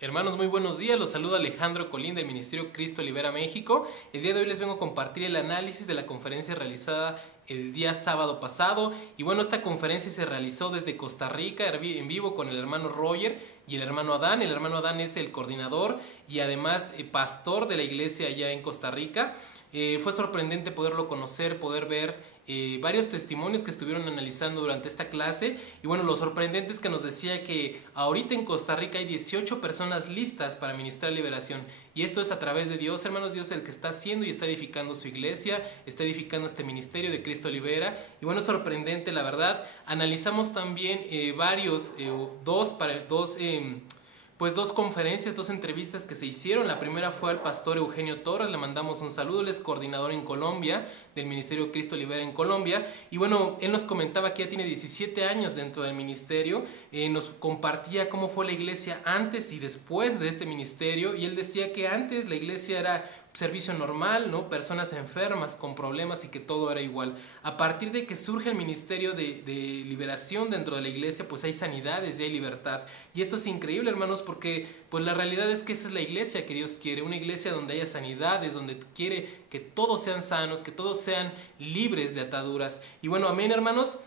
Hermanos, muy buenos días. Los saluda Alejandro Colín del Ministerio Cristo Libera México. El día de hoy les vengo a compartir el análisis de la conferencia realizada el día sábado pasado. Y bueno, esta conferencia se realizó desde Costa Rica en vivo con el hermano Roger y el hermano Adán. El hermano Adán es el coordinador y además pastor de la iglesia allá en Costa Rica. Fue sorprendente poderlo conocer, poder ver varios testimonios que estuvieron analizando durante esta clase. Y bueno, lo sorprendente es que nos decía que ahorita en Costa Rica hay 18 personas listas para ministrar liberación. Y esto es a través de Dios, hermanos. Dios es el que está haciendo y está edificando su iglesia, está edificando este ministerio de Cristo Libera. Y bueno, es sorprendente, la verdad. Analizamos también dos conferencias, dos entrevistas que se hicieron. La primera fue al pastor Eugenio Torres, le mandamos un saludo, él es coordinador en Colombia, del Ministerio Cristo Libera en Colombia. Y bueno, él nos comentaba que ya tiene 17 años dentro del ministerio, nos compartía cómo fue la iglesia antes y después de este ministerio, y él decía que antes la iglesia era servicio normal, ¿no? Personas enfermas con problemas y que todo era igual. A partir de que surge el ministerio de liberación dentro de la iglesia, pues hay sanidades y hay libertad. Y esto es increíble, hermanos, porque pues la realidad es que esa es la iglesia que Dios quiere, una iglesia donde haya sanidades, donde quiere que todos sean sanos, que todos sean libres de ataduras. Y bueno, amén, hermanos.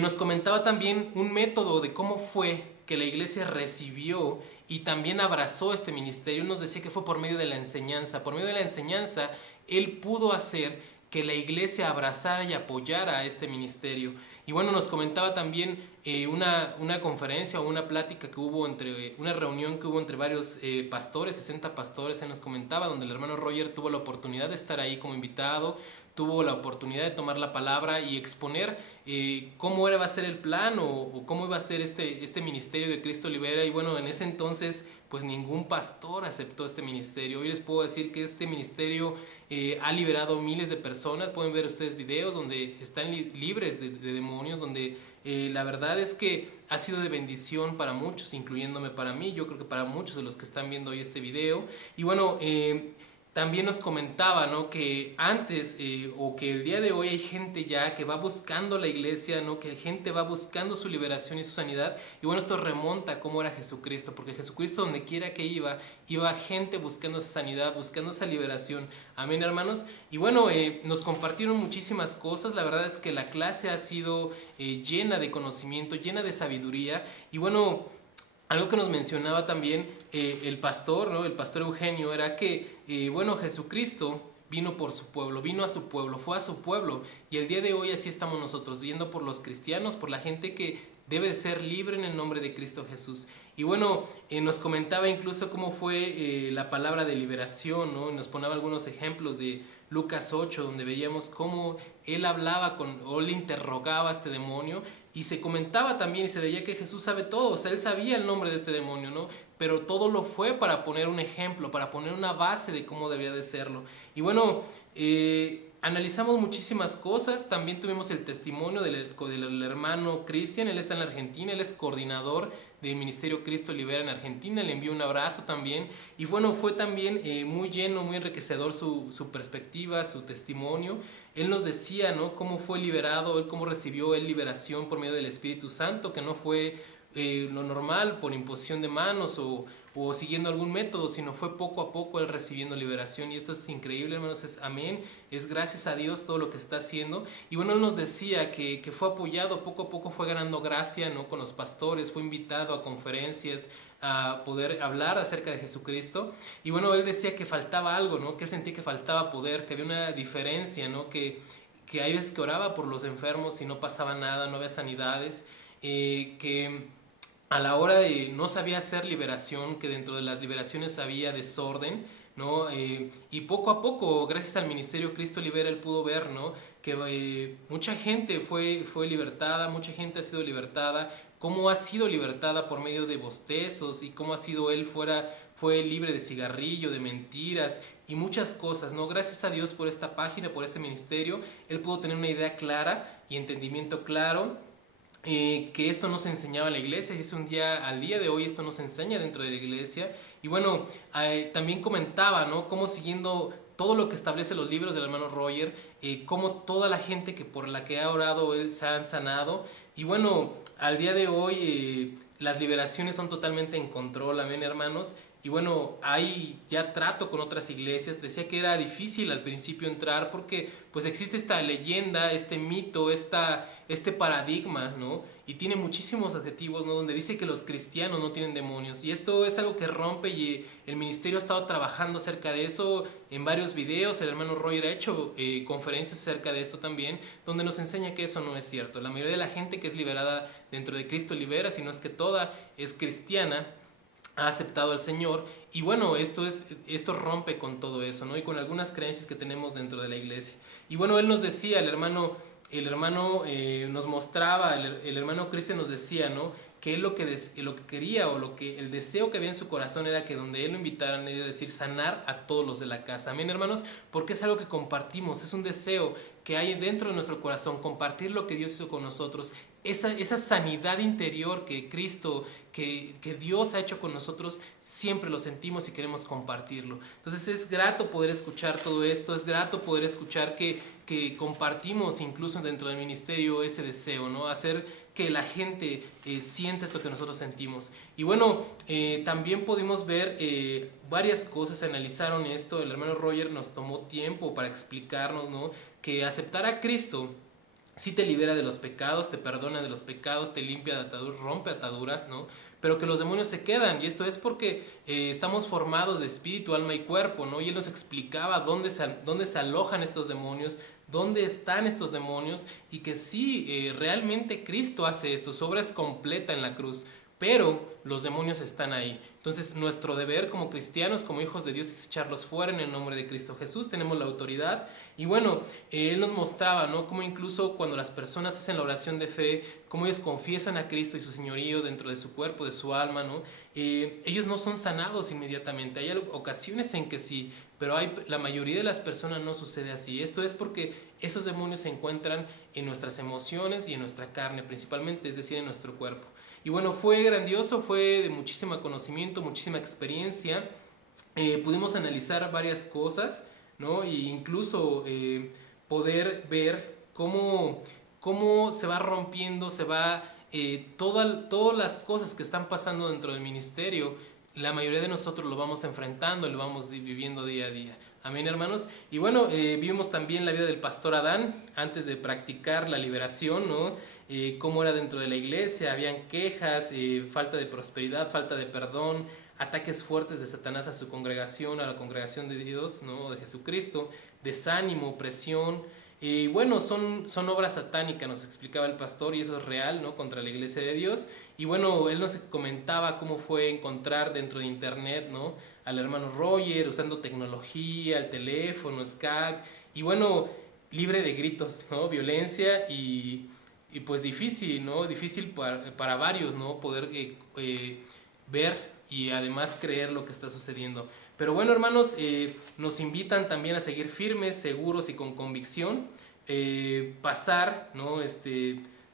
Nos comentaba también un método de cómo fue que la iglesia recibió y también abrazó este ministerio. Nos decía que fue por medio de la enseñanza. Por medio de la enseñanza, él pudo hacer que la iglesia abrazara y apoyara a este ministerio. Y bueno, nos comentaba también una conferencia o una plática que hubo una reunión que hubo entre varios pastores, 60 pastores, se nos comentaba, donde el hermano Roger tuvo la oportunidad de estar ahí como invitado, tuvo la oportunidad de tomar la palabra y exponer cómo va a ser el plan o cómo iba a ser este ministerio de Cristo Libera. Y bueno, en ese entonces pues ningún pastor aceptó este ministerio. Hoy les puedo decir que este ministerio ha liberado miles de personas. Pueden ver ustedes videos donde están libres de demonios, donde la verdad es que ha sido de bendición para muchos, incluyéndome para mí. Yo creo que para muchos de los que están viendo hoy este video. Y bueno, también nos comentaba, ¿no?, que antes o que el día de hoy hay gente ya que va buscando la iglesia, ¿no?, que gente va buscando su liberación y su sanidad. Y bueno, esto remonta a cómo era Jesucristo, porque Jesucristo donde quiera que iba gente buscando esa sanidad, buscando esa liberación. Amén, hermanos. Y bueno, nos compartieron muchísimas cosas. La verdad es que la clase ha sido llena de conocimiento, llena de sabiduría. Y bueno, algo que nos mencionaba también el pastor, ¿no?, el pastor Eugenio, era que, bueno, Jesucristo vino por su pueblo, vino a su pueblo, fue a su pueblo. Y el día de hoy así estamos nosotros, viendo por los cristianos, por la gente que debe de ser libre en el nombre de Cristo Jesús. Y bueno, nos comentaba incluso cómo fue la palabra de liberación, ¿no? Nos ponía algunos ejemplos de Lucas 8, donde veíamos cómo él hablaba o le interrogaba a este demonio, y se comentaba también y se veía que Jesús sabe todo. O sea, él sabía el nombre de este demonio, ¿no? Pero todo lo fue para poner un ejemplo, para poner una base de cómo debía de serlo. Y bueno, analizamos muchísimas cosas. También tuvimos el testimonio del hermano Cristian. Él está en la Argentina, él es coordinador del Ministerio Cristo Libera en Argentina. Le envío un abrazo también. Y bueno, fue también muy lleno, muy enriquecedor su perspectiva, su testimonio. Él nos decía, ¿no?, cómo fue liberado, él cómo recibió él liberación por medio del Espíritu Santo, que no fue lo normal por imposición de manos o siguiendo algún método, sino fue poco a poco él recibiendo liberación. Y esto es increíble, hermanos, es amén, es gracias a Dios todo lo que está haciendo. Y bueno, él nos decía que fue apoyado, poco a poco fue ganando gracia, ¿no?, con los pastores, fue invitado a conferencias, a poder hablar acerca de Jesucristo. Y bueno, él decía que faltaba algo, ¿no?, que él sentía que faltaba poder, que había una diferencia, ¿no?, que hay veces que oraba por los enfermos y no pasaba nada, no había sanidades, que a la hora de no sabía hacer liberación, que dentro de las liberaciones había desorden, ¿no? Y poco a poco, gracias al Ministerio Cristo Libera, él pudo ver, ¿no?, que mucha gente fue libertada, mucha gente ha sido libertada, cómo ha sido libertada por medio de bostezos y cómo ha sido él fue libre de cigarrillo, de mentiras y muchas cosas, ¿no? Gracias a Dios por esta página, por este ministerio, él pudo tener una idea clara y entendimiento claro, que esto no se enseñaba en la iglesia, y es al día de hoy esto no se enseña dentro de la iglesia. Y bueno, también comentaba, ¿no?, cómo siguiendo todo lo que establece los libros del hermano Roger, cómo toda la gente por la que ha orado él se han sanado. Y bueno, al día de hoy las liberaciones son totalmente en control, amén, hermanos. Y bueno, hay ya trato con otras iglesias. Decía que era difícil al principio entrar porque pues existe esta leyenda, este mito, este paradigma, ¿no? Y tiene muchísimos adjetivos, ¿no? Donde dice que los cristianos no tienen demonios. Y esto es algo que rompe y el ministerio ha estado trabajando acerca de eso en varios videos. El hermano Roger ha hecho conferencias acerca de esto también, donde nos enseña que eso no es cierto. La mayoría de la gente que es liberada dentro de Cristo libera, si no es que toda es cristiana, ha aceptado al Señor. Y bueno, esto rompe con todo eso, ¿no? Y con algunas creencias que tenemos dentro de la iglesia. Y bueno, él nos decía, el hermano nos mostraba, el hermano Cristian nos decía, ¿no? Que él lo que quería o el deseo que había en su corazón era que donde él lo invitaran, es decir, sanar a todos los de la casa. Amén, hermanos, porque es algo que compartimos, es un deseo que hay dentro de nuestro corazón, compartir lo que Dios hizo con nosotros, esa sanidad interior que Cristo, que Dios ha hecho con nosotros, siempre lo sentimos y queremos compartirlo. Entonces es grato poder escuchar todo esto, es grato poder escuchar que compartimos incluso dentro del ministerio ese deseo, ¿no? Hacer que la gente sienta esto que nosotros sentimos. Y bueno, también pudimos ver varias cosas, se analizaron esto. El hermano Roger nos tomó tiempo para explicarnos, ¿no? Que aceptar a Cristo sí te libera de los pecados, te perdona de los pecados, te limpia de ataduras, rompe ataduras, ¿no? Pero que los demonios se quedan, y esto es porque estamos formados de espíritu, alma y cuerpo, ¿no? Y él nos explicaba dónde se alojan estos demonios, dónde están estos demonios, y que sí, realmente Cristo hace esto, su obra es completa en la cruz, pero los demonios están ahí. Entonces nuestro deber como cristianos, como hijos de Dios, es echarlos fuera en el nombre de Cristo Jesús. Tenemos la autoridad. Y bueno, él nos mostraba, ¿no? Cómo incluso cuando las personas hacen la oración de fe, cómo ellos confiesan a Cristo y su señorío dentro de su cuerpo, de su alma, ¿no? Ellos no son sanados inmediatamente. Hay ocasiones en que sí, pero la mayoría de las personas no sucede así. Esto es porque esos demonios se encuentran en nuestras emociones y en nuestra carne principalmente, es decir, en nuestro cuerpo. Y bueno, fue grandioso, fue de muchísimo conocimiento, muchísima experiencia. Pudimos analizar varias cosas, ¿no? E incluso poder ver cómo se va rompiendo, todas las cosas que están pasando dentro del ministerio. La mayoría de nosotros lo vamos enfrentando, lo vamos viviendo día a día. Amén, hermanos. Y bueno, vimos también la vida del pastor Adán antes de practicar la liberación, ¿no? Cómo era dentro de la iglesia, habían quejas, falta de prosperidad, falta de perdón, ataques fuertes de Satanás a su congregación, a la congregación de Dios, ¿no? De Jesucristo, desánimo, presión. Y bueno, son obras satánicas, nos explicaba el pastor, y eso es real, ¿no? Contra la iglesia de Dios. Y bueno, él nos comentaba cómo fue encontrar dentro de internet, ¿no? Al hermano Roger, usando tecnología, el teléfono, Skype, y bueno, libre de gritos, ¿no? Violencia y pues difícil, ¿no? Difícil para varios, ¿no? Poder ver y además creer lo que está sucediendo. Pero bueno, hermanos, nos invitan también a seguir firmes, seguros y con convicción, pasar, ¿no?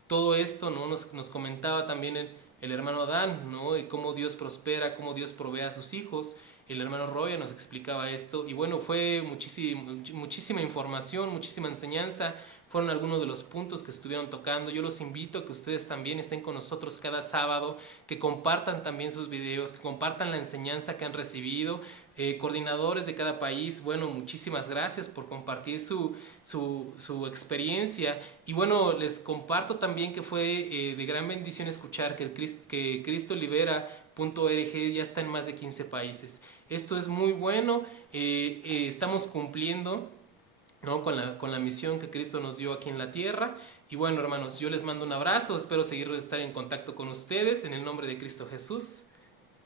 Todo esto, ¿no? Nos comentaba también el hermano Adán, ¿no? Y cómo Dios prospera, cómo Dios provee a sus hijos. El hermano Roya nos explicaba esto y bueno, fue muchísima información, muchísima enseñanza. Fueron algunos de los puntos que estuvieron tocando. Yo los invito a que ustedes también estén con nosotros cada sábado, que compartan también sus videos, que compartan la enseñanza que han recibido. Coordinadores de cada país, bueno, muchísimas gracias por compartir su experiencia. Y bueno, les comparto también que fue de gran bendición escuchar que CristoLibera.org ya está en más de 15 países. Esto es muy bueno, estamos cumpliendo, ¿no? con la misión que Cristo nos dio aquí en la tierra. Y bueno, hermanos, yo les mando un abrazo, espero estar en contacto con ustedes en el nombre de Cristo Jesús.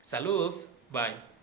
Saludos, bye.